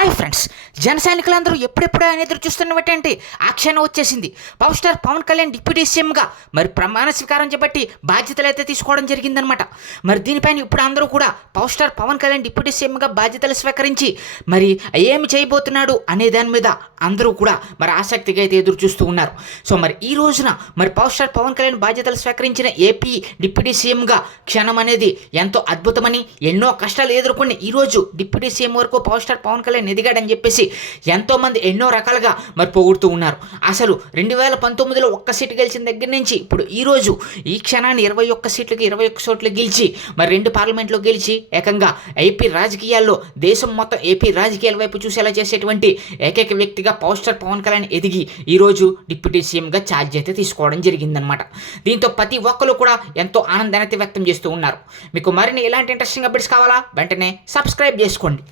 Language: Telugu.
హాయ్ ఫ్రెండ్స్, జన సైనికులందరూ ఎప్పుడెప్పుడు ఆయన ఎదురు చూస్తున్నటువంటి ఆ క్షణం వచ్చేసింది. Power star Pawan Kalyan deputy సీఎంగా మరి ప్రమాణ స్వీకారం చేపట్టి బాధ్యతలు అయితే తీసుకోవడం జరిగిందనమాట. మరి దీనిపైన ఇప్పుడు అందరూ కూడా power star Pawan Kalyan deputy సీఎంగా బాధ్యతలు స్వీకరించి మరి ఏమి చేయబోతున్నాడు అనే దాని మీద అందరూ కూడా మరి ఆసక్తిగా అయితే ఎదురు చూస్తూ ఉన్నారు. సో మరి ఈ రోజున మరి పవర్ స్టార్ పవన్ కళ్యాణ్ బాధ్యతలు స్వీకరించిన ఏపీ డిప్యూటీ సీఎంగా క్షణం అనేది ఎంతో అద్భుతమని, ఎన్నో కష్టాలు ఎదుర్కొని ఈరోజు డిప్యూటీ సీఎం వరకు పవర్ స్టార్ పవన్ కళ్యాణ్ ఎదిగాడని చెప్పేసి ఎంతోమంది ఎన్నో రకాలుగా మరి పొగుడుతూ ఉన్నారు. అసలు 2019లో ఒక్క సీటు గెలిచిన దగ్గర నుంచి ఇప్పుడు ఈరోజు ఈ క్షణాన్ని 21 సీట్లకి 21 చోట్ల గెలిచి మరి 2 పార్లమెంట్లో గెలిచి ఏకంగా ఏపీ రాజకీయాల్లో దేశం మొత్తం ఏపీ రాజకీయాల వైపు చూసేలా చేసేటువంటి ఏకైక వ్యక్తిగా పవర్ స్టార్ పవన్ కళ్యాణ్ ఎదిగి ఈరోజు డిప్యూటీ సీఎంగా ఛార్జ్ అయితే తీసుకోవడం జరిగిందనమాట. దీంతో ప్రతి ఒక్కరు కూడా ఎంతో ఆనందాన్ని వ్యక్తం చేస్తూ ఉన్నారు. మీకు మరిన్ని ఇలాంటి ఇంట్రెస్టింగ్ అప్డేట్స్ కావాలా? వెంటనే సబ్స్క్రైబ్ చేసుకోండి.